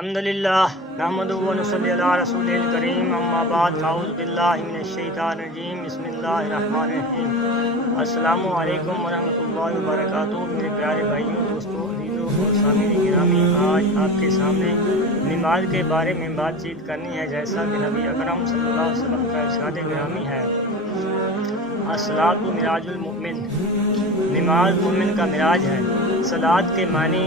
अल्हम्दुलिल्लाह नहमदुहु व नुसल्ली अला रसूलिल करीम अम्मा बाद अऊज़ु बिल्लाहि मिनश शैतानिर रजीम बिस्मिल्लाहिर रहमानिर रहीम। अस्सलामु अलैकुम व रहमतुल्लाहि व बरकातुहू। मेरे प्यारे भाइयों, दोस्तों, अज़ीज़ों और सामीन गिरामी, आज आपके सामने नमाज के बारे में बातचीत करनी है। जैसा कि नबी अकरम सल्लल्लाहु अलैहि वसल्लम का इरशाद गिरामी है, अस्सलातु मिराजुल मुमिन, नमाज मुमिन का मिराज है। सलात के मानी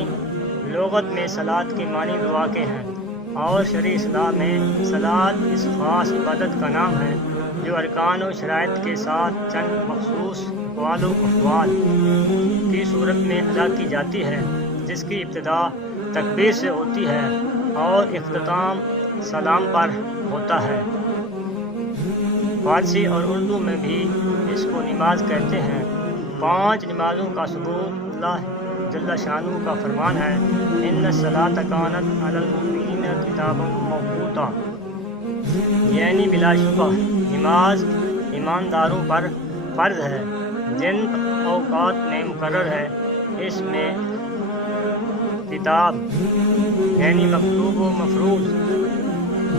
लोगत में सलात के मानी दुआ के हैं और शरई इस्लाम में सलात इस ख़ास इबादत का नाम है जो अरकान और शराइत के साथ चंद मखसूस अक़वाल व अफ़आल की सूरत में अदा की जाती है, जिसकी इब्तिदा तकबीर से होती है और इख्तिताम सलाम पर होता है। फारसी और उर्दू में भी इसको नमाज कहते हैं। 5 नमाज़ों का सबूत अल्लाह जल्ल शानहू का फरमान है, इन्न सलात कानत अलल मुमिनीन किताबम मौक़ूता, यानी बिलाशुबा नमाज ईमानदारों पर फ़र्ज है, जिन औक़ात में मुकर्रर है। इसमें किताब यानी मकतूब व मफरूज़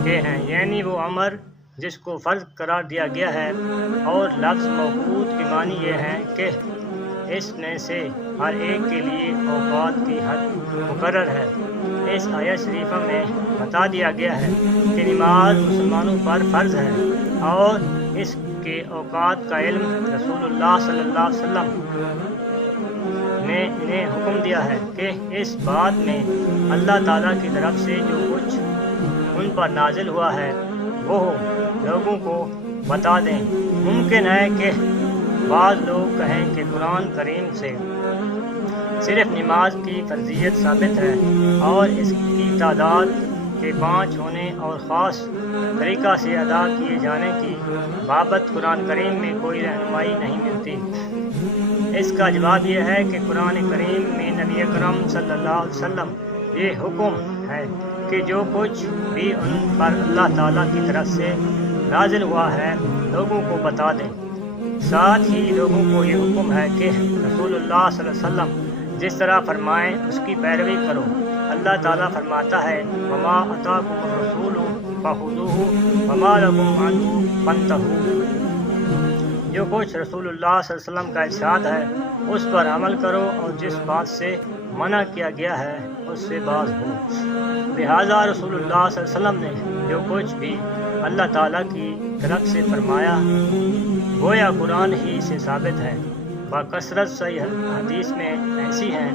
के हैं, यानी वो अमर जिसको फ़र्ज करार दिया गया है। और लफ्ज़ मौक़ूत के मानी ये हैं कि इसमें से हर एक के लिए औक़ात की हद मुकर्रर है। इस आयत शरीफा में बता दिया गया है कि नमाज मुसलमानों पर फ़र्ज है और इसके औक़ात का इल्म रसूलुल्लाह सल्लल्लाहु अलैहि वसल्लम ने इन्हें हुक्म दिया है कि इस बात में अल्लाह ताला की तरफ से जो कुछ उन पर नाजिल हुआ है वो लोगों को बता दें। मुमकिन है कि बाज़ लोग कहें कि कुरान करीम से सिर्फ नमाज की फर्जियत साबित है और इसकी तादाद के 5 होने और ख़ास तरीक़ा से अदा किए जाने की बाबत कुरान करीम में कोई रहनुमाई नहीं मिलती। इसका जवाब यह है कि कुरान करीम में नबी अकरम सल्लल्लाहु अलैहि वसल्लम ये हुक्म है कि जो कुछ भी उन पर अल्लाह ताला की तरफ से नाजिल हुआ है लोगों को बता दें। साथ ही लोगों को ये हुक्म है कि रसूलुल्लाह सल्लल्लाहु अलैहि वसल्लम जिस तरह फरमाएं उसकी पैरवी करो। अल्लाह ताला फरमाता है, वमा अताकुमुर रसूलु फखुज़ूहु वमा लकुम अन्हु फंतहू। जो कुछ रसूलुल्लाह सल्लल्लाहु अलैहि वसल्लम का इरशाद है उस पर अमल करो और जिस बात से मना किया गया है उससे बाज हो। लिहाजा रसूलुल्लाह सल्लल्लाहु अलैहि वसल्लम ने जो कुछ भी अल्लाह ताला की तरफ से फरमाया गोया कुरान ही से साबित है। बकसरत सही हदीस में ऐसी हैं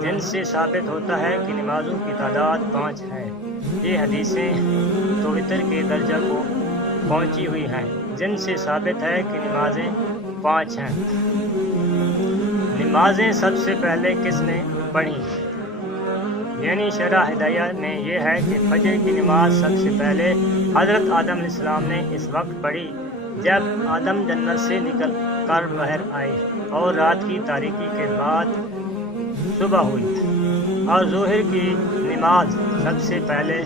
जिनसे साबित होता है कि नमाज़ों की तादाद 5 है। ये हदीसें तो वितर के दर्जा को पहुँची हुई हैं, जिनसे साबित है कि नमाज़ें 5 हैं। नमाज़ें सबसे पहले किसने पढ़ी? यानी शरह हिदाया ने यह है कि फजर की नमाज सबसे पहले हज़रत आदम अलैहिस्सलाम ने इस वक्त पढ़ी जब आदम जन्नत से निकल कर बाहर आए और रात की तारीकी के बाद सुबह हुई। और ज़ोहर की नमाज सबसे पहले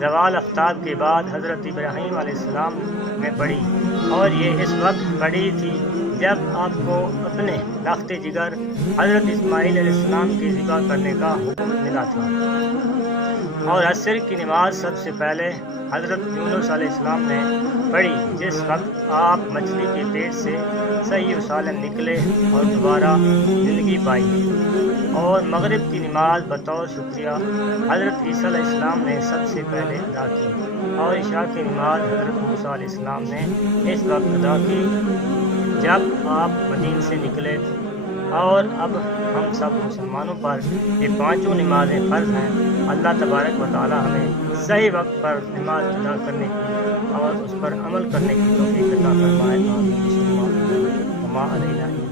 ज़वाल आफ्ताब के बाद हज़रत इब्राहीम अलैहिस्सलाम ने पढ़ी और ये इस वक्त पढ़ी थी जब आपको अपने तख्ते जिगर हज़रत इस्माईल अलैहिस्सलाम की ज़िबा करने का हुक्म मिला था। और असर की नमाज सबसे पहले हज़रत यूनुस अलैहिस्सलाम ने पढ़ी जिस वक्त आप मछली के पेट से सही व सालिम निकले और दोबारा ज़िंदगी पाई। और मगरिब की नमाज बतौर शुक्रिया हज़रत ईसा अलैहिस्सलाम ने सबसे पहले अदा की। और इशा की नमाज हज़रत मूसा अलैहिस्सलाम ने इस वक्त अदा की जब आप मदीन से निकले। और अब हम सब मुसलमानों पर ये 5 नमाज़ें फ़र्ज़ हैं। अल्लाह तबारक व तआला हमें सही वक्त पर नमाज अदा करने की और उस पर अमल करने की तौफ़ीक़ अता फरमाए। आमीन।